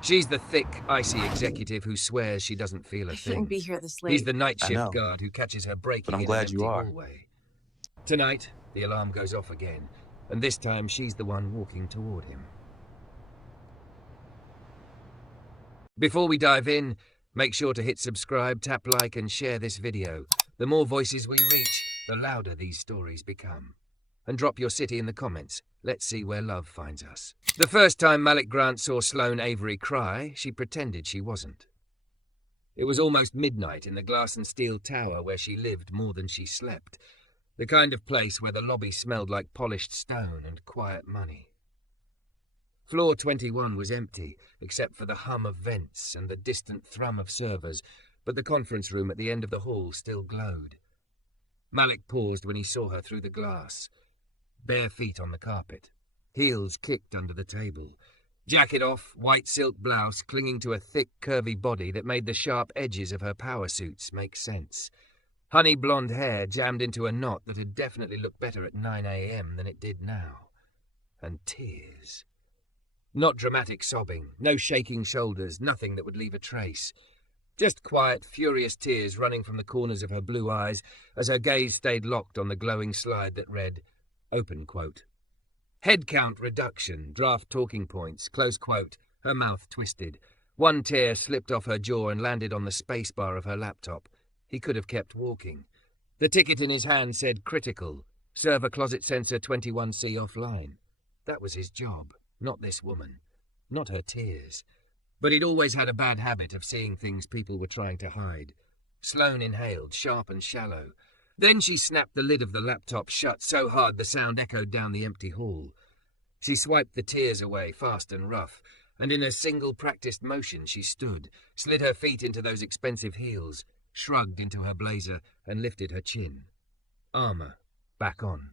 She's the thick, icy executive who swears she doesn't feel a I thing. shouldn't be here this late. He's the night I shift know, guard who catches her but breaking I'm in an glad empty you are. hallway. Tonight, the alarm goes off again, and this time she's the one walking toward him. Before we dive in, make sure to hit subscribe, tap like, and share this video. The more voices we reach, the louder these stories become. And drop your city in the comments. Let's see where love finds us. The first time Malik Grant saw Sloane Avery cry, she pretended she wasn't. It was almost midnight in the glass and steel tower where she lived more than she slept. The kind of place where the lobby smelled like polished stone and quiet money. Floor 21 was empty, except for the hum of vents and the distant thrum of servers, but the conference room at the end of the hall still glowed. Malik paused when he saw her through the glass. Bare feet on the carpet, heels kicked under the table. Jacket off, white silk blouse clinging to a thick, curvy body that made the sharp edges of her power suits make sense. Honey blonde hair jammed into a knot that had definitely looked better at 9 a.m. than it did now. And tears. Not dramatic sobbing, no shaking shoulders, nothing that would leave a trace. Just quiet, furious tears running from the corners of her blue eyes as her gaze stayed locked on the glowing slide that read, open quote. Head count reduction, draft talking points, close quote. Her mouth twisted. One tear slipped off her jaw and landed on the space bar of her laptop. He could have kept walking. The ticket in his hand said critical, server closet sensor 21C offline. That was his job, not this woman, not her tears. But he'd always had a bad habit of seeing things people were trying to hide. Sloane inhaled, sharp and shallow. Then she snapped the lid of the laptop shut so hard the sound echoed down the empty hall. She swiped the tears away, fast and rough, and in a single practiced motion she stood, slid her feet into those expensive heels, shrugged into her blazer, and lifted her chin. Armor back on.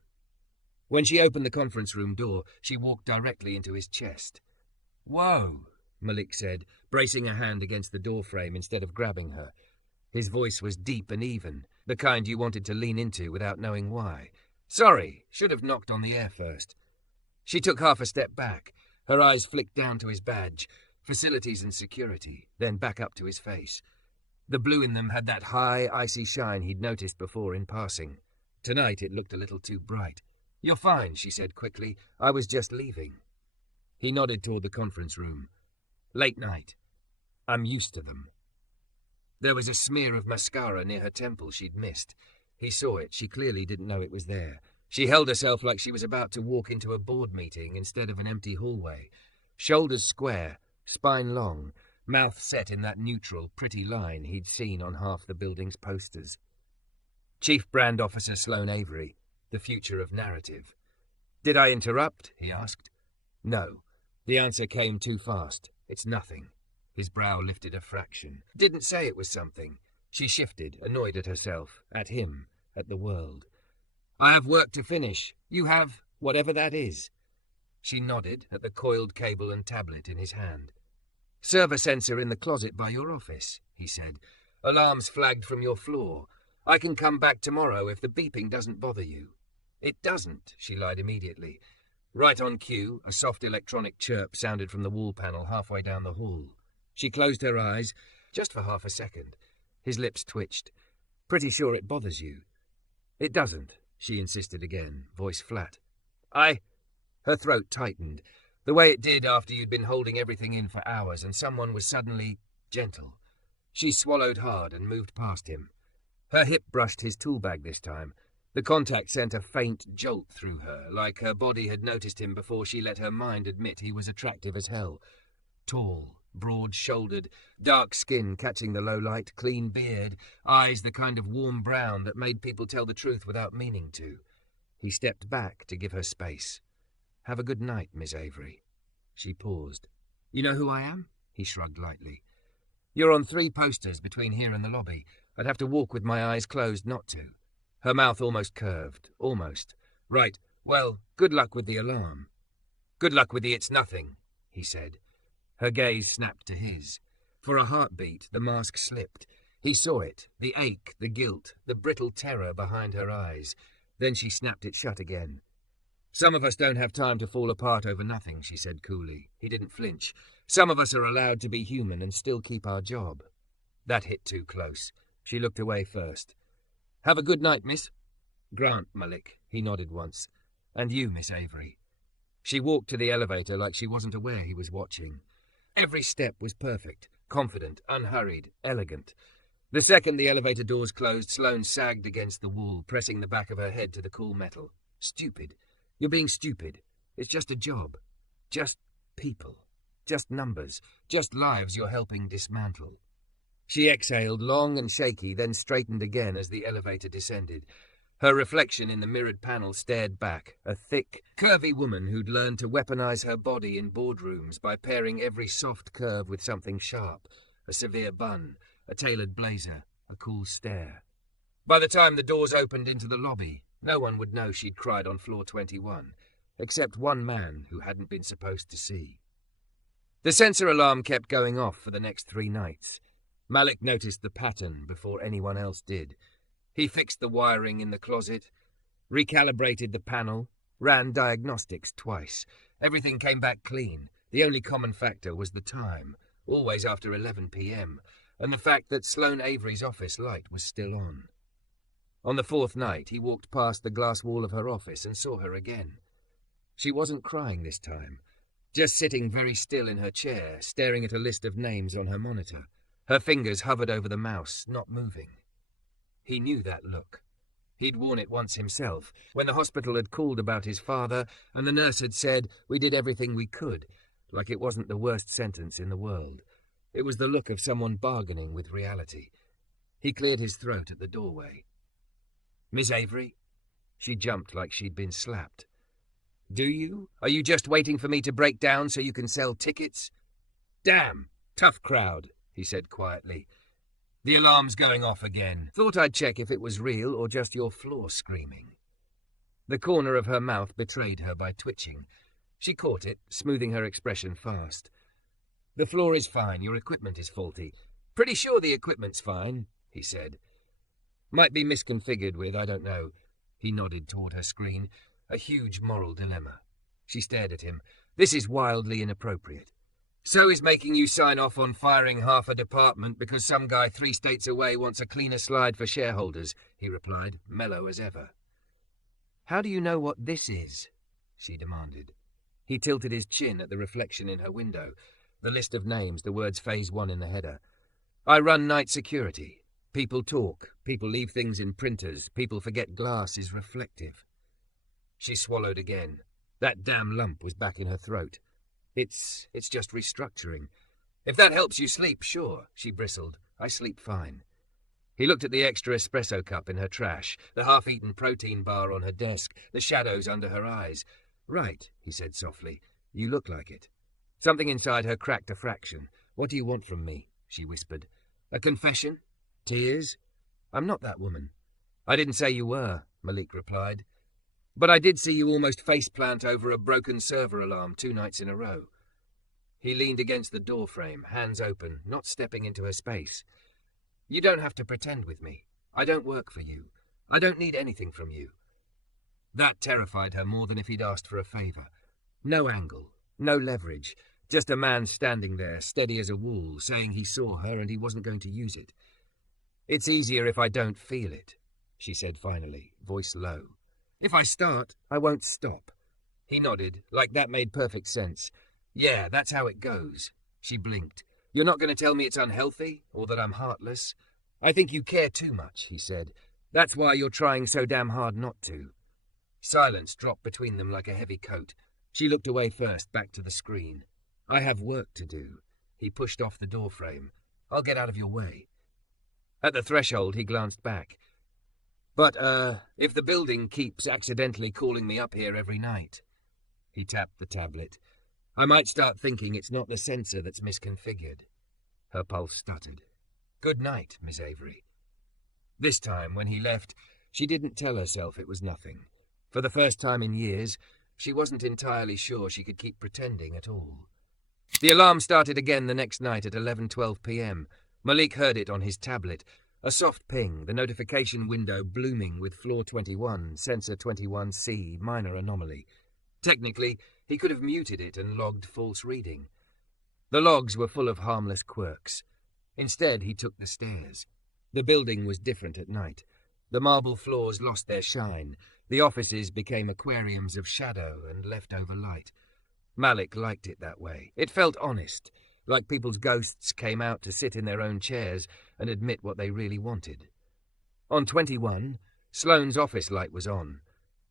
When she opened the conference room door, she walked directly into his chest. Whoa, Malik said, bracing a hand against the doorframe instead of grabbing her. His voice was deep and even, the kind you wanted to lean into without knowing why. Sorry, should have knocked on the air first. She took half a step back. Her eyes flicked down to his badge, facilities and security, then back up to his face. The blue in them had that high, icy shine he'd noticed before in passing. Tonight it looked a little too bright. You're fine, she said quickly. I was just leaving. He nodded toward the conference room. Late night. I'm used to them. There was a smear of mascara near her temple she'd missed. He saw it. She clearly didn't know it was there. She held herself like she was about to walk into a board meeting instead of an empty hallway. Shoulders square, spine long, mouth set in that neutral, pretty line he'd seen on half the building's posters. Chief Brand Officer Sloane Avery, the future of narrative. Did I interrupt? He asked. No. The answer came too fast. It's nothing. His brow lifted a fraction. Didn't say it was something. She shifted, annoyed at herself, at him, at the world. I have work to finish. You have whatever that is. She nodded at the coiled cable and tablet in his hand. Server sensor in the closet by your office, he said. Alarms flagged from your floor. I can come back tomorrow if the beeping doesn't bother you. It doesn't, she lied immediately. Right on cue, a soft electronic chirp sounded from the wall panel halfway down the hall. She closed her eyes, just for half a second. His lips twitched. Pretty sure it bothers you. It doesn't, she insisted again, voice flat. Her throat tightened, the way it did after you'd been holding everything in for hours and someone was suddenly gentle. She swallowed hard and moved past him. Her hip brushed his tool bag this time. The contact sent a faint jolt through her, like her body had noticed him before she let her mind admit he was attractive as hell. Tall, broad-shouldered, dark skin catching the low light, clean beard, eyes the kind of warm brown that made people tell the truth without meaning to. He stepped back to give her space. Have a good night, Miss Avery. She paused. You know who I am? He shrugged lightly. You're on 3 posters between here and the lobby. I'd have to walk with my eyes closed not to. Her mouth almost curved. Almost. Right. Well, good luck with the alarm. Good luck with the it's nothing, he said. Her gaze snapped to his. For a heartbeat, the mask slipped. He saw it, the ache, the guilt, the brittle terror behind her eyes. Then she snapped it shut again. Some of us don't have time to fall apart over nothing, she said coolly. He didn't flinch. Some of us are allowed to be human and still keep our job. That hit too close. She looked away first. Have a good night, miss. Grant, Malik. He nodded once. And you, Miss Avery. She walked to the elevator like she wasn't aware he was watching. Every step was perfect, confident, unhurried, elegant. The second the elevator doors closed, Sloane sagged against the wall, pressing the back of her head to the cool metal. Stupid. You're being stupid. It's just a job. Just people. Just numbers. Just lives you're helping dismantle. She exhaled, long and shaky, then straightened again as the elevator descended. Her reflection in the mirrored panel stared back, a thick, curvy woman who'd learned to weaponize her body in boardrooms by pairing every soft curve with something sharp, a severe bun, a tailored blazer, a cool stare. By the time the doors opened into the lobby, no one would know she'd cried on floor 21, except one man who hadn't been supposed to see. The sensor alarm kept going off for the next 3 nights. Malik noticed the pattern before anyone else did. He fixed the wiring in the closet, recalibrated the panel, ran diagnostics twice. Everything came back clean. The only common factor was the time, always after 11 p.m., and the fact that Sloane Avery's office light was still on. On the 4th night, he walked past the glass wall of her office and saw her again. She wasn't crying this time, just sitting very still in her chair, staring at a list of names on her monitor. Her fingers hovered over the mouse, not moving. He knew that look. He'd worn it once himself, when the hospital had called about his father, and the nurse had said, "We did everything we could," like it wasn't the worst sentence in the world. It was the look of someone bargaining with reality. He cleared his throat at the doorway. "Miss Avery?" She jumped like she'd been slapped. "Do you? Are you just waiting for me to break down so you can sell tickets?" "Damn, tough crowd," he said quietly. "The alarm's going off again. Thought I'd check if it was real or just your floor screaming." The corner of her mouth betrayed her by twitching. She caught it, smoothing her expression fast. "The floor is fine. Your equipment is faulty." "Pretty sure the equipment's fine," he said. "Might be misconfigured with, I don't know." He nodded toward her screen. A huge moral dilemma. She stared at him. "This is wildly inappropriate." "So is making you sign off on firing half a department because some guy 3 states away wants a cleaner slide for shareholders," he replied, mellow as ever. "How do you know what this is?" she demanded. He tilted his chin at the reflection in her window, the list of names, the words Phase 1 in the header. "I run night security. People talk, people leave things in printers, people forget glass is reflective." She swallowed again. That damn lump was back in her throat. It's just restructuring. "If that helps you sleep, sure," she bristled. "I sleep fine." He looked at the extra espresso cup in her trash, the half-eaten protein bar on her desk, the shadows under her eyes. "Right," he said softly. "You look like it." Something inside her cracked a fraction. "What do you want from me?" she whispered. "A confession? Tears?" "I'm not that woman." "I didn't say you were," Malik replied. "But I did see you almost face-plant over a broken server alarm 2 nights in a row." He leaned against the doorframe, hands open, not stepping into her space. "You don't have to pretend with me. I don't work for you. I don't need anything from you." That terrified her more than if he'd asked for a favor. No angle, no leverage, just a man standing there, steady as a wall, saying he saw her and he wasn't going to use it. "It's easier if I don't feel it," she said finally, voice low. "If I start, I won't stop." He nodded, like that made perfect sense. "Yeah, that's how it goes." She blinked. "You're not going to tell me it's unhealthy, or that I'm heartless?" "I think you care too much," he said. "That's why you're trying so damn hard not to." Silence dropped between them like a heavy coat. She looked away first, back to the screen. "I have work to do." He pushed off the doorframe. "I'll get out of your way." At the threshold, he glanced back. "But, if the building keeps accidentally calling me up here every night." He tapped the tablet. "I might start thinking it's not the sensor that's misconfigured." Her pulse stuttered. "Good night, Miss Avery." This time, when he left, she didn't tell herself it was nothing. For the first time in years, she wasn't entirely sure she could keep pretending at all. The alarm started again the next night at 11:12 p.m. Malik heard it on his tablet. A soft ping, the notification window blooming with floor 21, sensor 21C, minor anomaly. Technically, he could have muted it and logged false reading. The logs were full of harmless quirks. Instead, he took the stairs. The building was different at night. The marble floors lost their shine. The offices became aquariums of shadow and leftover light. Malik liked it that way. It felt honest, like people's ghosts came out to sit in their own chairs and admit what they really wanted. On 21, Sloane's office light was on.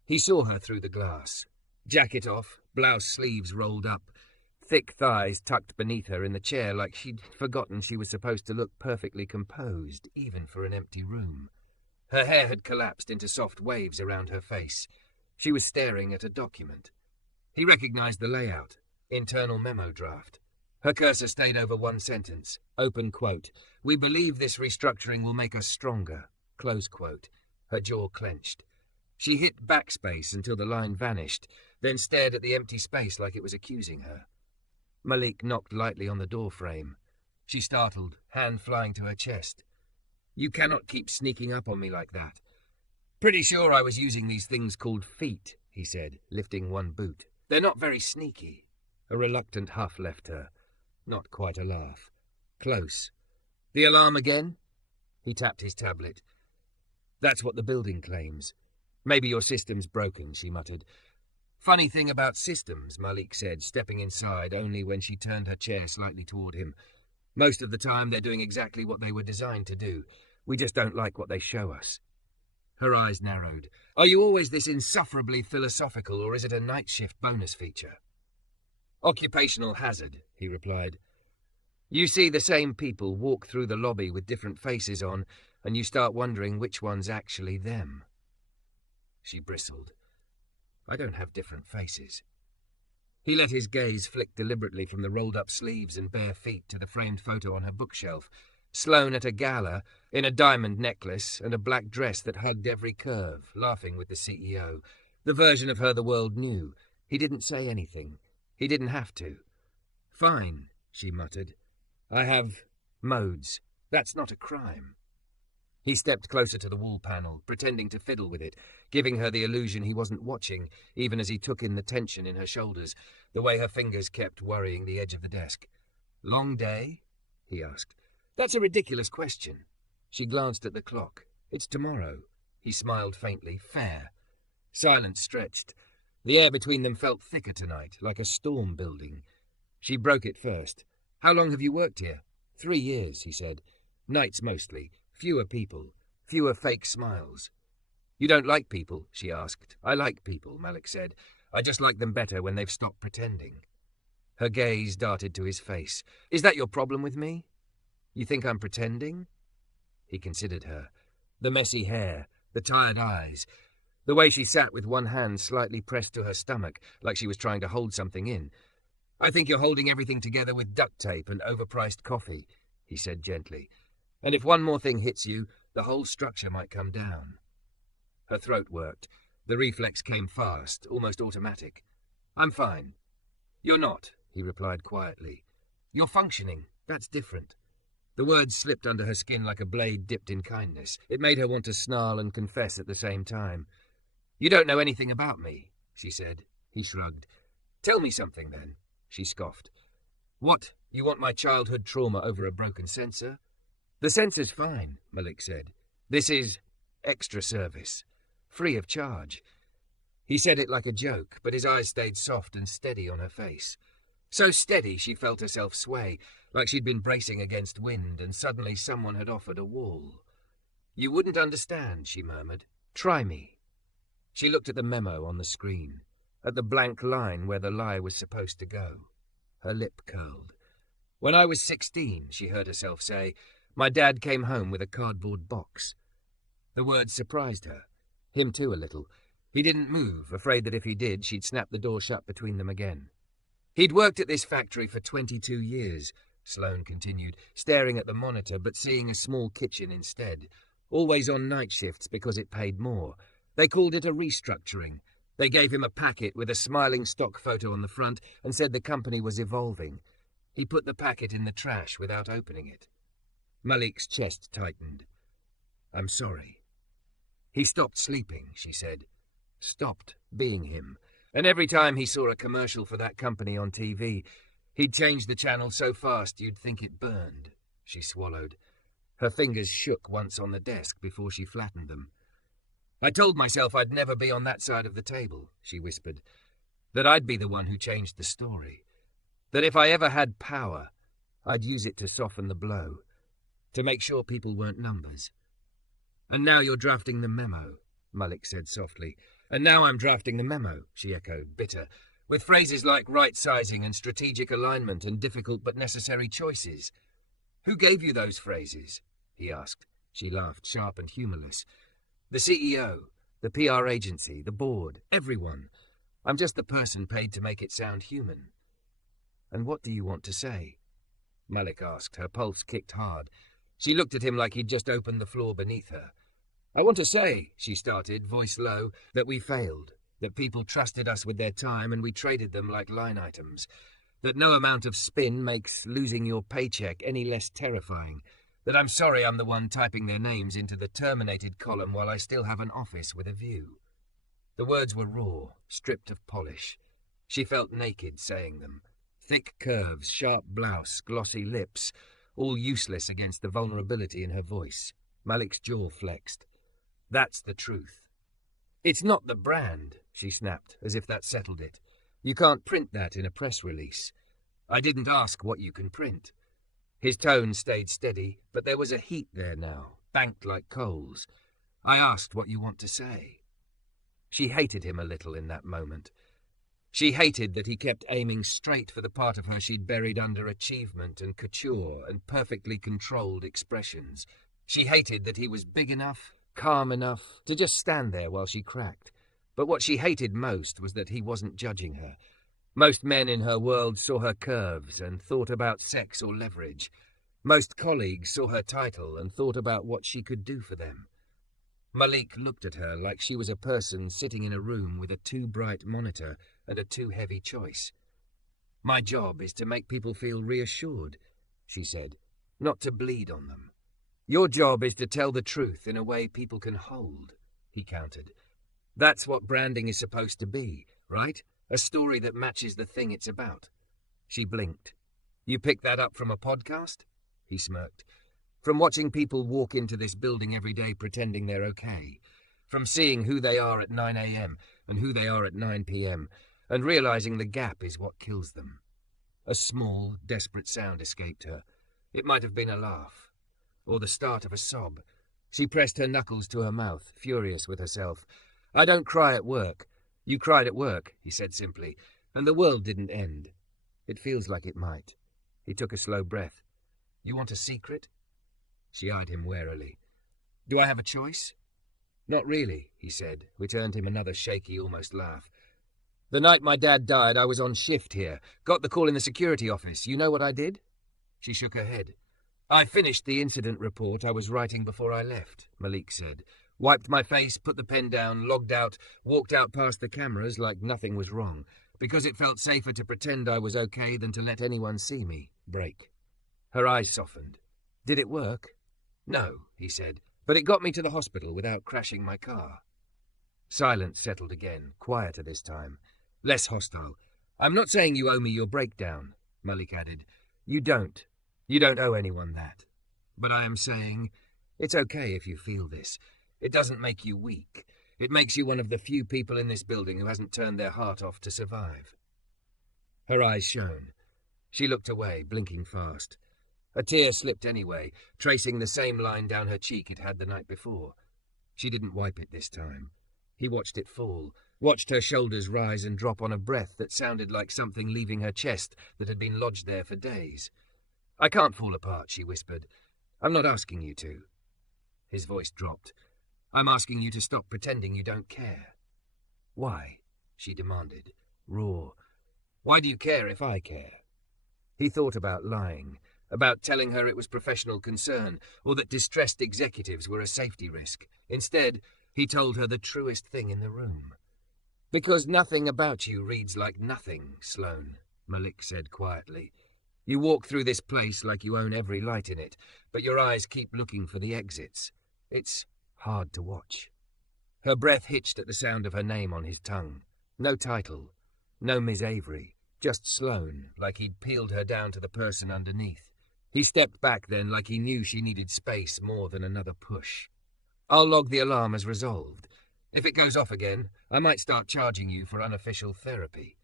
He saw her through the glass. Jacket off, blouse sleeves rolled up, thick thighs tucked beneath her in the chair like she'd forgotten she was supposed to look perfectly composed, even for an empty room. Her hair had collapsed into soft waves around her face. She was staring at a document. He recognized the layout. Internal memo draft. Her cursor stayed over one sentence. Open quote. "We believe this restructuring will make us stronger." Close quote. Her jaw clenched. She hit backspace until the line vanished, then stared at the empty space like it was accusing her. Malik knocked lightly on the door frame. She startled, hand flying to her chest. "You cannot keep sneaking up on me like that." "Pretty sure I was using these things called feet," he said, lifting one boot. "They're not very sneaky." A reluctant huff left her. Not quite a laugh. Close. "The alarm again?" He tapped his tablet. "That's what the building claims. Maybe your system's broken," she muttered. "Funny thing about systems," Malik said, stepping inside only when she turned her chair slightly toward him. "Most of the time they're doing exactly what they were designed to do. We just don't like what they show us." Her eyes narrowed. "Are you always this insufferably philosophical, or is it a night shift bonus feature?" "Occupational hazard," he replied. "You see the same people walk through the lobby with different faces on, and you start wondering which one's actually them." She bristled. "I don't have different faces." He let his gaze flick deliberately from the rolled-up sleeves and bare feet to the framed photo on her bookshelf. Sloane at a gala, in a diamond necklace and a black dress that hugged every curve, laughing with the CEO. The version of her the world knew. He didn't say anything. He didn't have to. "Fine," she muttered. "I have modes. That's not a crime." He stepped closer to the wall panel, pretending to fiddle with it, giving her the illusion he wasn't watching, even as he took in the tension in her shoulders, the way her fingers kept worrying the edge of the desk. "Long day?" he asked. "That's a ridiculous question." She glanced at the clock. "It's tomorrow." He smiled faintly. "Fair." Silence stretched. The air between them felt thicker tonight, like a storm building. She broke it first. "How long have you worked here?" 3 years, he said. "Nights mostly. Fewer people. Fewer fake smiles." "You don't like people?" she asked. "I like people," Malik said. "I just like them better when they've stopped pretending." Her gaze darted to his face. "Is that your problem with me? You think I'm pretending?" He considered her. The messy hair, the tired eyes, the way she sat with one hand slightly pressed to her stomach, like she was trying to hold something in. "I think you're holding everything together with duct tape and overpriced coffee," he said gently. "And if one more thing hits you, the whole structure might come down." Her throat worked. The reflex came fast, almost automatic. "I'm fine." "You're not," he replied quietly. "You're functioning. That's different." The words slipped under her skin like a blade dipped in kindness. It made her want to snarl and confess at the same time. "You don't know anything about me," she said. He shrugged. "Tell me something, then," she scoffed. "What, you want my childhood trauma over a broken sensor?" "The sensor's fine," Malik said. "This is extra service. Free of charge." He said it like a joke, but his eyes stayed soft and steady on her face. So steady she felt herself sway, like she'd been bracing against wind, and suddenly someone had offered a wall. "You wouldn't understand," she murmured. "Try me." She looked at the memo on the screen, at the blank line where the lie was supposed to go. Her lip curled. "When I was 16, she heard herself say, my dad came home with a cardboard box." The words surprised her. Him too a little. He didn't move, afraid that if he did, she'd snap the door shut between them again. "He'd worked at this factory for 22 years, Sloane continued, staring at the monitor but seeing a small kitchen instead. Always on night shifts because it paid more. They called it a restructuring. They gave him a packet with a smiling stock photo on the front and said the company was evolving. He put the packet in the trash without opening it." Malik's chest tightened. "I'm sorry." "He stopped sleeping," she said. "Stopped being him. And every time he saw a commercial for that company on TV, he'd change the channel so fast you'd think it burned. She swallowed. Her fingers shook once on the desk before she flattened them. I told myself I'd never be on that side of the table, she whispered. That I'd be the one who changed the story. That if I ever had power, I'd use it to soften the blow. To make sure people weren't numbers. And now you're drafting the memo, Malik said softly. And now I'm drafting the memo, she echoed, bitter, with phrases like right-sizing and strategic alignment and difficult but necessary choices. Who gave you those phrases? He asked. She laughed, sharp and humourless. The CEO, the PR agency, the board, everyone. I'm just the person paid to make it sound human. And what do you want to say? Malik asked. Her pulse kicked hard. She looked at him like he'd just opened the floor beneath her. I want to say, she started, voice low, that we failed, that people trusted us with their time and we traded them like line items, that no amount of spin makes losing your paycheck any less terrifying, that I'm sorry I'm the one typing their names into the terminated column while I still have an office with a view. The words were raw, stripped of polish. She felt naked saying them. Thick curves, sharp blouse, glossy lips, all useless against the vulnerability in her voice. Malik's jaw flexed. That's the truth. It's not the brand, she snapped, as if that settled it. You can't print that in a press release. I didn't ask what you can print. His tone stayed steady, but there was a heat there now, banked like coals. I asked what you want to say. She hated him a little in that moment. She hated that he kept aiming straight for the part of her she'd buried under achievement and couture and perfectly controlled expressions. She hated that he was big enough, calm enough, to just stand there while she cracked. But what she hated most was that he wasn't judging her. Most men in her world saw her curves and thought about sex or leverage. Most colleagues saw her title and thought about what she could do for them. Malik looked at her like she was a person sitting in a room with a too bright monitor and a too heavy choice. My job is to make people feel reassured, she said, not to bleed on them. Your job is to tell the truth in a way people can hold, he countered. That's what branding is supposed to be, right? A story that matches the thing it's about. She blinked. You picked that up from a podcast? He smirked. From watching people walk into this building every day pretending they're okay. From seeing who they are at 9 a.m. and who they are at 9 p.m. and realizing the gap is what kills them. A small, desperate sound escaped her. It might have been a laugh. Or the start of a sob. She pressed her knuckles to her mouth, furious with herself. I don't cry at work. You cried at work, he said simply, and the world didn't end. It feels like it might. He took a slow breath. You want a secret? She eyed him warily. Do I have a choice? Not really, he said, which earned him another shaky, almost laugh. The night my dad died, I was on shift here. Got the call in the security office. You know what I did? She shook her head. I finished the incident report I was writing before I left, Malik said. Wiped my face, put the pen down, logged out, walked out past the cameras like nothing was wrong, because it felt safer to pretend I was okay than to let anyone see me break. Her eyes softened. Did it work? No, he said, but it got me to the hospital without crashing my car. Silence settled again, quieter this time, less hostile. I'm not saying you owe me your breakdown, Malik added. You don't. You don't owe anyone that. But I am saying, it's okay if you feel this. It doesn't make you weak. It makes you one of the few people in this building who hasn't turned their heart off to survive. Her eyes shone. She looked away, blinking fast. A tear slipped anyway, tracing the same line down her cheek it had the night before. She didn't wipe it this time. He watched it fall, watched her shoulders rise and drop on a breath that sounded like something leaving her chest that had been lodged there for days. I can't fall apart, she whispered. I'm not asking you to. His voice dropped. I'm asking you to stop pretending you don't care. Why? She demanded, raw. Why do you care if I care? He thought about lying, about telling her it was professional concern, or that distressed executives were a safety risk. Instead, he told her the truest thing in the room. Because nothing about you reads like nothing, Sloane, Malik said quietly. You walk through this place like you own every light in it, but your eyes keep looking for the exits. It's hard to watch. Her breath hitched at the sound of her name on his tongue. No title, no Miss Avery, just Sloane, like he'd peeled her down to the person underneath. He stepped back then like he knew she needed space more than another push. I'll log the alarm as resolved. If it goes off again, I might start charging you for unofficial therapy.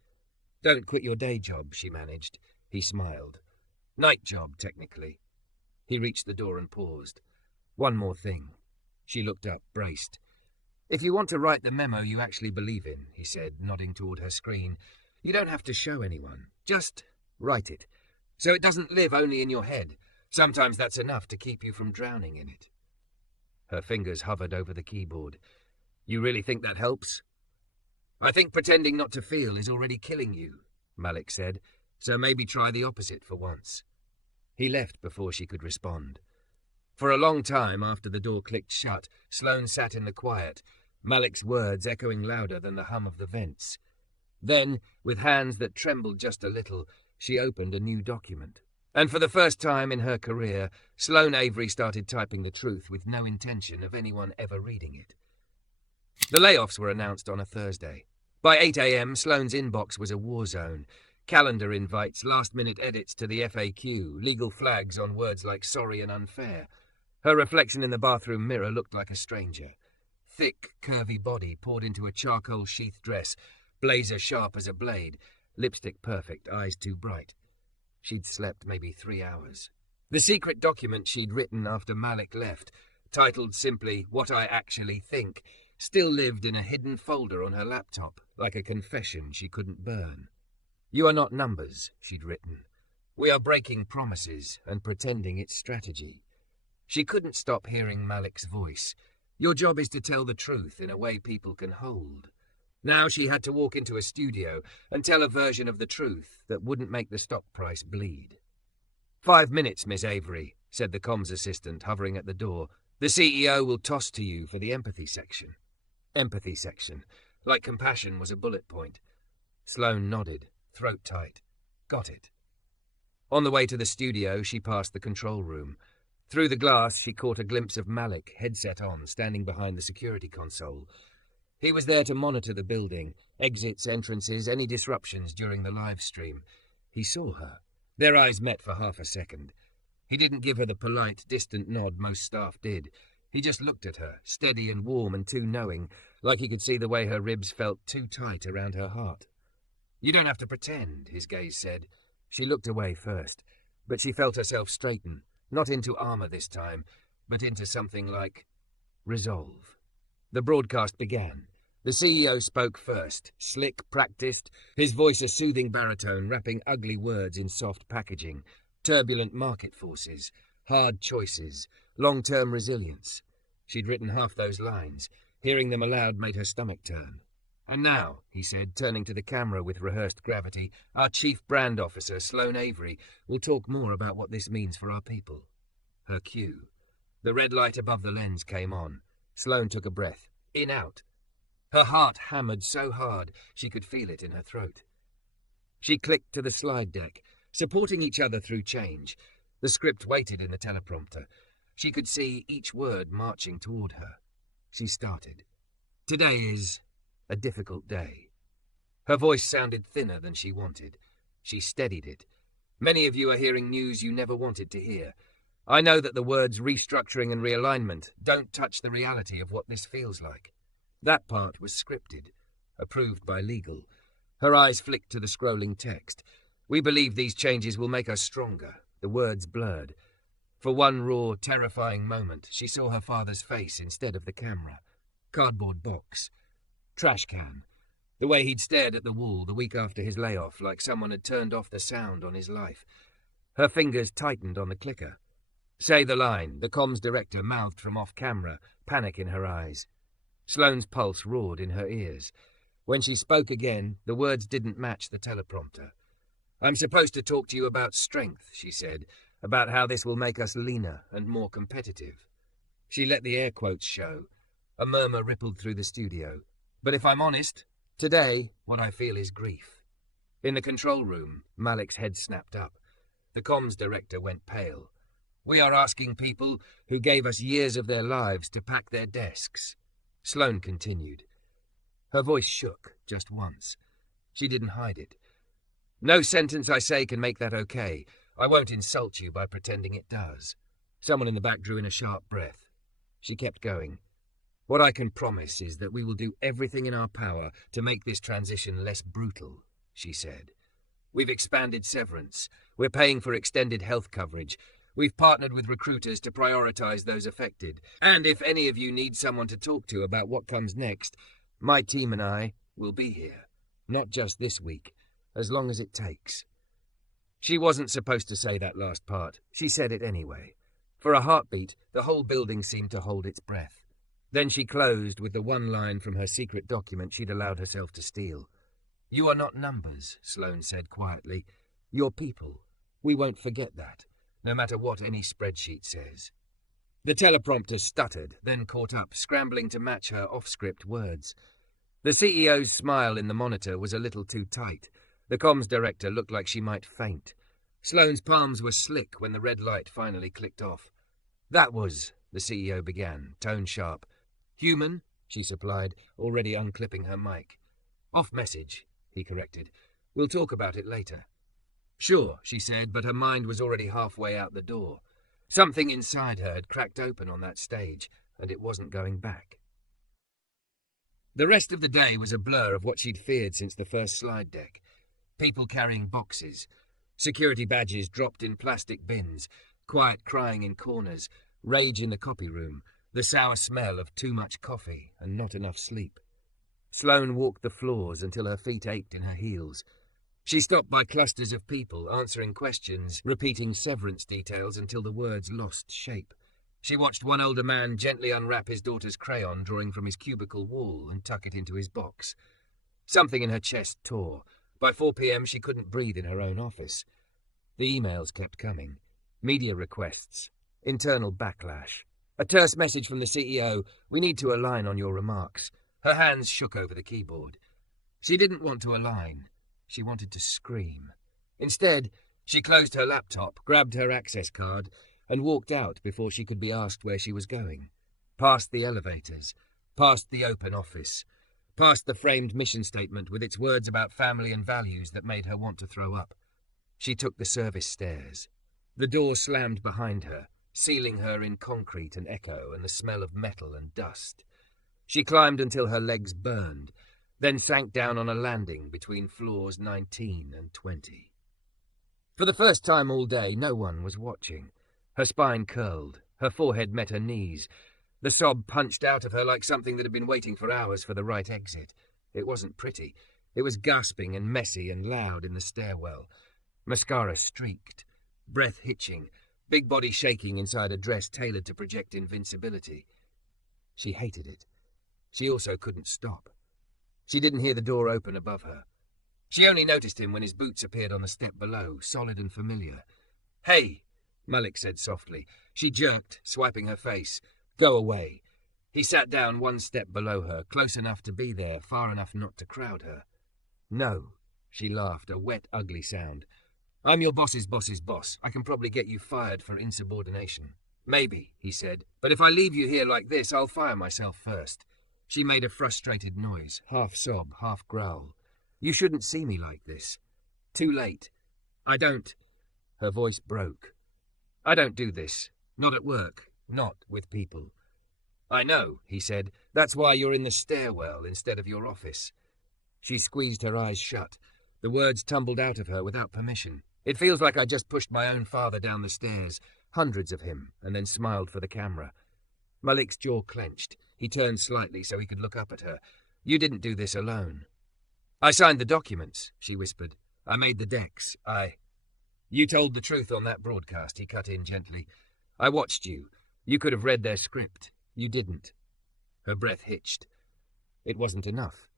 Don't quit your day job, she managed. He smiled. Night job, technically. He reached the door and paused. One more thing. She looked up, braced. If you want to write the memo you actually believe in, he said, nodding toward her screen, you don't have to show anyone. Just write it. So it doesn't live only in your head. Sometimes that's enough to keep you from drowning in it. Her fingers hovered over the keyboard. You really think that helps? I think pretending not to feel is already killing you, Malik said, so maybe try the opposite for once. He left before she could respond. For a long time after the door clicked shut, Sloane sat in the quiet, Malik's words echoing louder than the hum of the vents. Then, with hands that trembled just a little, she opened a new document. And for the first time in her career, Sloane Avery started typing the truth with no intention of anyone ever reading it. The layoffs were announced on a Thursday. By 8 a.m., Sloane's inbox was a war zone. Calendar invites, last-minute edits to the FAQ, legal flags on words like sorry and unfair. Her reflection in the bathroom mirror looked like a stranger. Thick, curvy body poured into a charcoal-sheath dress, blazer sharp as a blade, lipstick perfect, eyes too bright. She'd slept maybe 3 hours. The secret document she'd written after Malik left, titled simply What I Actually Think, still lived in a hidden folder on her laptop, like a confession she couldn't burn. You are not numbers, she'd written. We are breaking promises and pretending it's strategy. She couldn't stop hearing Malik's voice. Your job is to tell the truth in a way people can hold. Now she had to walk into a studio and tell a version of the truth that wouldn't make the stock price bleed. 5 minutes, Miss Avery, said the comms assistant, hovering at the door. The CEO will toss to you for the empathy section. Empathy section. Like compassion was a bullet point. Sloane nodded, throat tight. Got it. On the way to the studio, she passed the control room. Through the glass, she caught a glimpse of Malik, headset on, standing behind the security console. He was there to monitor the building, exits, entrances, any disruptions during the live stream. He saw her. Their eyes met for half a second. He didn't give her the polite, distant nod most staff did. He just looked at her, steady and warm and too knowing, like he could see the way her ribs felt too tight around her heart. You don't have to pretend, his gaze said. She looked away first, but she felt herself straighten, not into armor this time, but into something like resolve. The broadcast began. The CEO spoke first, slick, practiced, his voice a soothing baritone wrapping ugly words in soft packaging, turbulent market forces, hard choices, long-term resilience. She'd written half those lines. Hearing them aloud made her stomach turn. And now, he said, turning to the camera with rehearsed gravity, our chief brand officer, Sloane Avery, will talk more about what this means for our people. Her cue. The red light above the lens came on. Sloane took a breath. In, out. Her heart hammered so hard she could feel it in her throat. She clicked to the slide deck, supporting each other through change. The script waited in the teleprompter. She could see each word marching toward her. She started. Today is a difficult day. Her voice sounded thinner than she wanted. She steadied it. Many of you are hearing news you never wanted to hear. I know that the words restructuring and realignment don't touch the reality of what this feels like. That part was scripted, approved by legal. Her eyes flicked to the scrolling text. We believe these changes will make us stronger. The words blurred. For one raw, terrifying moment, she saw her father's face instead of the camera. Cardboard box. Trash can. The way he'd stared at the wall the week after his layoff, like someone had turned off the sound on his life. Her fingers tightened on the clicker. Say the line, the comms director mouthed from off-camera, panic in her eyes. Sloane's pulse roared in her ears. When she spoke again, the words didn't match the teleprompter. I'm supposed to talk to you about strength, she said, about how this will make us leaner and more competitive. She let the air quotes show. A murmur rippled through the studio. But if I'm honest, today, what I feel is grief. In the control room, Malik's head snapped up. The comms director went pale. We are asking people who gave us years of their lives to pack their desks. Sloane continued. Her voice shook just once. She didn't hide it. No sentence I say can make that okay. I won't insult you by pretending it does. Someone in the back drew in a sharp breath. She kept going. What I can promise is that we will do everything in our power to make this transition less brutal, she said. We've expanded severance. We're paying for extended health coverage. We've partnered with recruiters to prioritize those affected. And if any of you need someone to talk to about what comes next, my team and I will be here. Not just this week, as long as it takes. She wasn't supposed to say that last part. She said it anyway. For a heartbeat, the whole building seemed to hold its breath. Then she closed with the one line from her secret document she'd allowed herself to steal. You are not numbers, Sloane said quietly. You're people. We won't forget that, no matter what any spreadsheet says. The teleprompter stuttered, then caught up, scrambling to match her off-script words. The CEO's smile in the monitor was a little too tight. The comms director looked like she might faint. Sloane's palms were slick when the red light finally clicked off. That was, the CEO began, tone sharp. Human, she supplied, already unclipping her mic. Off message, he corrected. We'll talk about it later. Sure, she said, but her mind was already halfway out the door. Something inside her had cracked open on that stage, and it wasn't going back. The rest of the day was a blur of what she'd feared since the first slide deck. People carrying boxes, security badges dropped in plastic bins, quiet crying in corners, rage in the copy room, the sour smell of too much coffee and not enough sleep. Sloane walked the floors until her feet ached in her heels. She stopped by clusters of people, answering questions, repeating severance details until the words lost shape. She watched one older man gently unwrap his daughter's crayon drawing from his cubicle wall and tuck it into his box. Something in her chest tore. By 4 p.m. she couldn't breathe in her own office. The emails kept coming. Media requests. Internal backlash. A terse message from the CEO. We need to align on your remarks. Her hands shook over the keyboard. She didn't want to align. She wanted to scream. Instead, she closed her laptop, grabbed her access card, and walked out before she could be asked where she was going. Past the elevators, past the open office, past the framed mission statement with its words about family and values that made her want to throw up. She took the service stairs. The door slammed behind her, sealing her in concrete and echo and the smell of metal and dust. She climbed until her legs burned, then sank down on a landing between floors 19 and 20. For the first time all day, no one was watching. Her spine curled, her forehead met her knees. The sob punched out of her like something that had been waiting for hours for the right exit. It wasn't pretty. It was gasping and messy and loud in the stairwell. Mascara streaked, breath hitching, big body shaking inside a dress tailored to project invincibility. She hated it. She also couldn't stop. She didn't hear the door open above her. She only noticed him when his boots appeared on the step below, solid and familiar. Hey, Malik said softly. She jerked, swiping her face. Go away. He sat down one step below her, close enough to be there, far enough not to crowd her. No, she laughed, a wet, ugly sound. I'm your boss's boss's boss. I can probably get you fired for insubordination. Maybe, he said, but if I leave you here like this, I'll fire myself first. She made a frustrated noise, half sob, half growl. You shouldn't see me like this. Too late. I don't... Her voice broke. I don't do this. Not at work. Not with people. I know, he said. That's why you're in the stairwell instead of your office. She squeezed her eyes shut. The words tumbled out of her without permission. It feels like I just pushed my own father down the stairs, hundreds of him, and then smiled for the camera. Malik's jaw clenched. He turned slightly so he could look up at her. You didn't do this alone. I signed the documents, she whispered. I made the decks. You told the truth on that broadcast, he cut in gently. I watched you. You could have read their script. You didn't. Her breath hitched. It wasn't enough.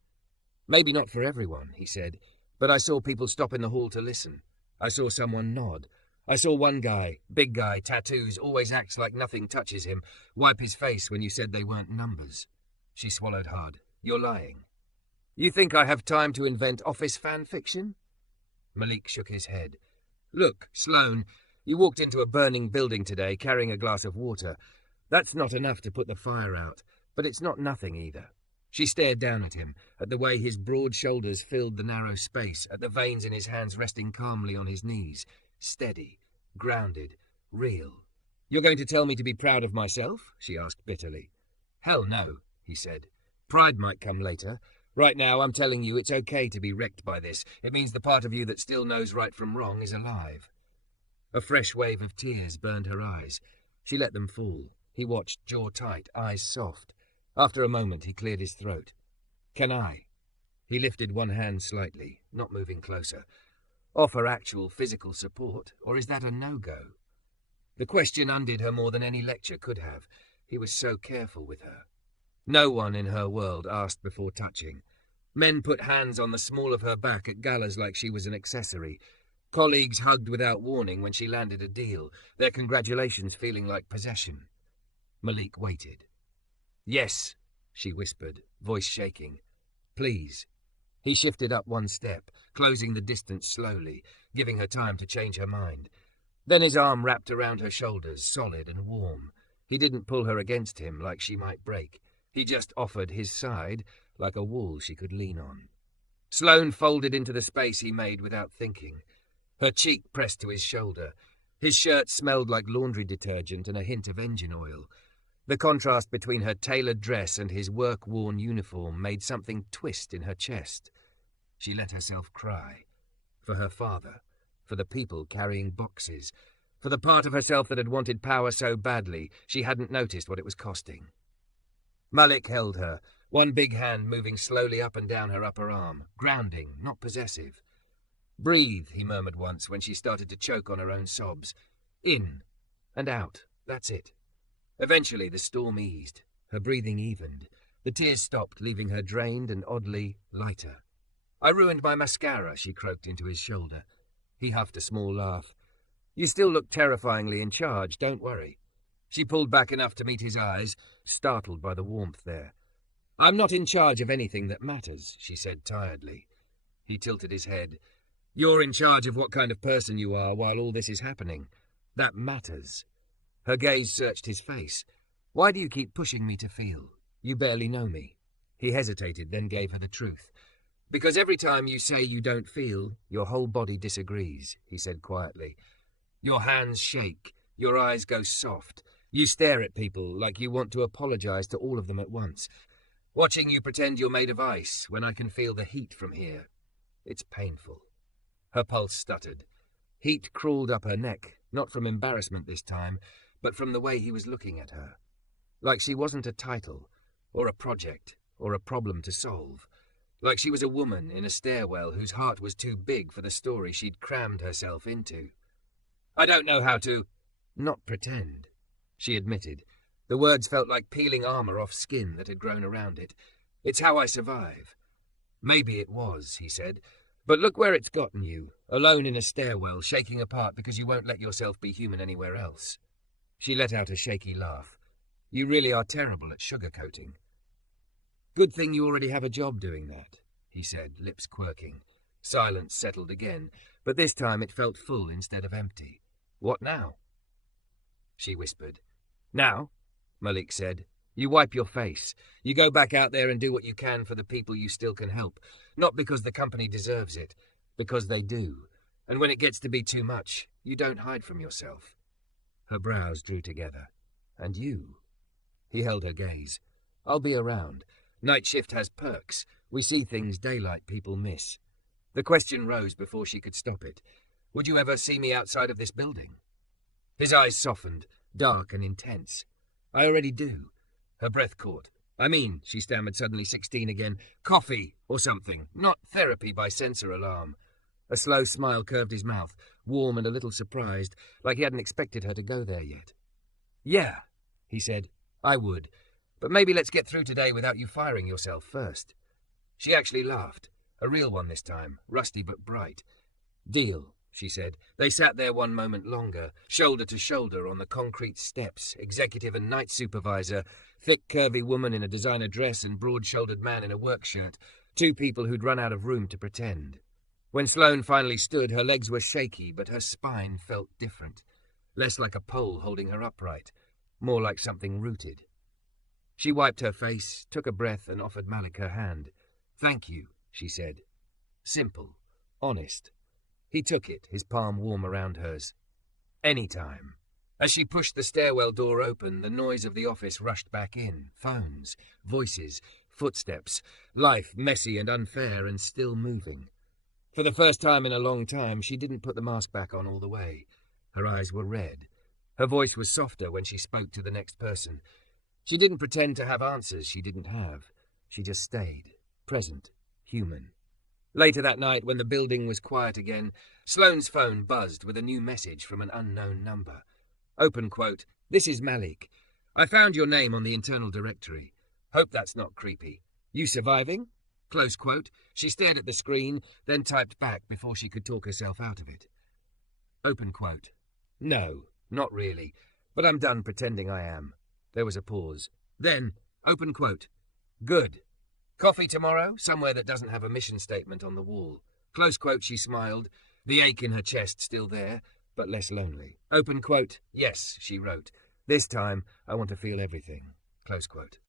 Maybe not for everyone, he said, but I saw people stop in the hall to listen. I saw someone nod. I saw one guy, big guy, tattoos, always acts like nothing touches him, wipe his face when you said they weren't numbers. She swallowed hard. You're lying. You think I have time to invent office fan fiction? Malik shook his head. Look, Sloane, you walked into a burning building today carrying a glass of water. That's not enough to put the fire out, but it's not nothing either. She stared down at him, at the way his broad shoulders filled the narrow space, at the veins in his hands resting calmly on his knees. Steady, grounded, real. "You're going to tell me to be proud of myself?" she asked bitterly. "Hell no," he said. "Pride might come later. Right now, I'm telling you it's okay to be wrecked by this. It means the part of you that still knows right from wrong is alive." A fresh wave of tears burned her eyes. She let them fall. He watched, jaw tight, eyes soft. After a moment, he cleared his throat. "Can I?" He lifted one hand slightly, not moving closer. "Offer actual physical support, or is that a no-go?" The question undid her more than any lecture could have. He was so careful with her. No one in her world asked before touching. Men put hands on the small of her back at galas like she was an accessory. Colleagues hugged without warning when she landed a deal, their congratulations feeling like possession. Malik waited. "Yes," she whispered, voice shaking. "Please." He shifted up one step, closing the distance slowly, giving her time to change her mind. Then his arm wrapped around her shoulders, solid and warm. He didn't pull her against him like she might break. He just offered his side, like a wall she could lean on. Sloane folded into the space he made without thinking. Her cheek pressed to his shoulder. His shirt smelled like laundry detergent and a hint of engine oil. The contrast between her tailored dress and his work-worn uniform made something twist in her chest. She let herself cry. For her father, for the people carrying boxes, for the part of herself that had wanted power so badly she hadn't noticed what it was costing. Malik held her, one big hand moving slowly up and down her upper arm, grounding, not possessive. "Breathe," he murmured once when she started to choke on her own sobs. "In and out, that's it." Eventually the storm eased. Her breathing evened. The tears stopped, leaving her drained and oddly lighter. "I ruined my mascara," she croaked into his shoulder. He huffed a small laugh. "You still look terrifyingly in charge, don't worry." She pulled back enough to meet his eyes, startled by the warmth there. "I'm not in charge of anything that matters," she said tiredly. He tilted his head. "You're in charge of what kind of person you are while all this is happening. That matters." Her gaze searched his face. "Why do you keep pushing me to feel? You barely know me." He hesitated, then gave her the truth. "Because every time you say you don't feel, your whole body disagrees," he said quietly. "Your hands shake, your eyes go soft. You stare at people like you want to apologize to all of them at once. Watching you pretend you're made of ice when I can feel the heat from here. It's painful." Her pulse stuttered. Heat crawled up her neck, not from embarrassment this time, but from the way he was looking at her. Like she wasn't a title, or a project, or a problem to solve. Like she was a woman in a stairwell whose heart was too big for the story she'd crammed herself into. "I don't know how to—" "Not pretend," she admitted. The words felt like peeling armor off skin that had grown around it. "It's how I survive." "Maybe it was," he said. "But look where it's gotten you, alone in a stairwell, shaking apart because you won't let yourself be human anywhere else." She let out a shaky laugh. "You really are terrible at sugarcoating." "Good thing you already have a job doing that," he said, lips quirking. Silence settled again, but this time it felt full instead of empty. "What now?" she whispered. "Now," Malik said, "you wipe your face. You go back out there and do what you can for the people you still can help. Not because the company deserves it, because they do. And when it gets to be too much, you don't hide from yourself." Her brows drew together. "And you?" He held her gaze. "I'll be around. Night shift has perks. We see things daylight people miss." The question rose before she could stop it. "Would you ever see me outside of this building?" His eyes softened, dark and intense. "I already do." Her breath caught. "I mean," she stammered, suddenly 16 again, "coffee or something, not therapy by sensor alarm." A slow smile curved his mouth, warm and a little surprised, like he hadn't expected her to go there yet. "Yeah," he said, "I would. But maybe let's get through today without you firing yourself first." She actually laughed, a real one this time, rusty but bright. "Deal," she said. They sat there one moment longer, shoulder to shoulder on the concrete steps, executive and night supervisor, thick, curvy woman in a designer dress and broad-shouldered man in a work shirt, two people who'd run out of room to pretend. When Sloane finally stood, her legs were shaky, but her spine felt different. Less like a pole holding her upright, more like something rooted. She wiped her face, took a breath, and offered Malik her hand. "Thank you," she said. Simple, honest. He took it, his palm warm around hers. "Anytime." As she pushed the stairwell door open, the noise of the office rushed back in. Phones, voices, footsteps, life messy and unfair and still moving. For the first time in a long time, she didn't put the mask back on all the way. Her eyes were red. Her voice was softer when she spoke to the next person. She didn't pretend to have answers she didn't have. She just stayed, present, human. Later that night, when the building was quiet again, Sloane's phone buzzed with a new message from an unknown number. Open quote, "This is Malik. I found your name on the internal directory. Hope that's not creepy. You surviving?" Close quote. She stared at the screen, then typed back before she could talk herself out of it. Open quote. "No, not really, but I'm done pretending I am." There was a pause. Then, open quote. "Good. Coffee tomorrow, somewhere that doesn't have a mission statement on the wall." Close quote, she smiled, the ache in her chest still there, but less lonely. Open quote. "Yes," she wrote. "This time, I want to feel everything." Close quote.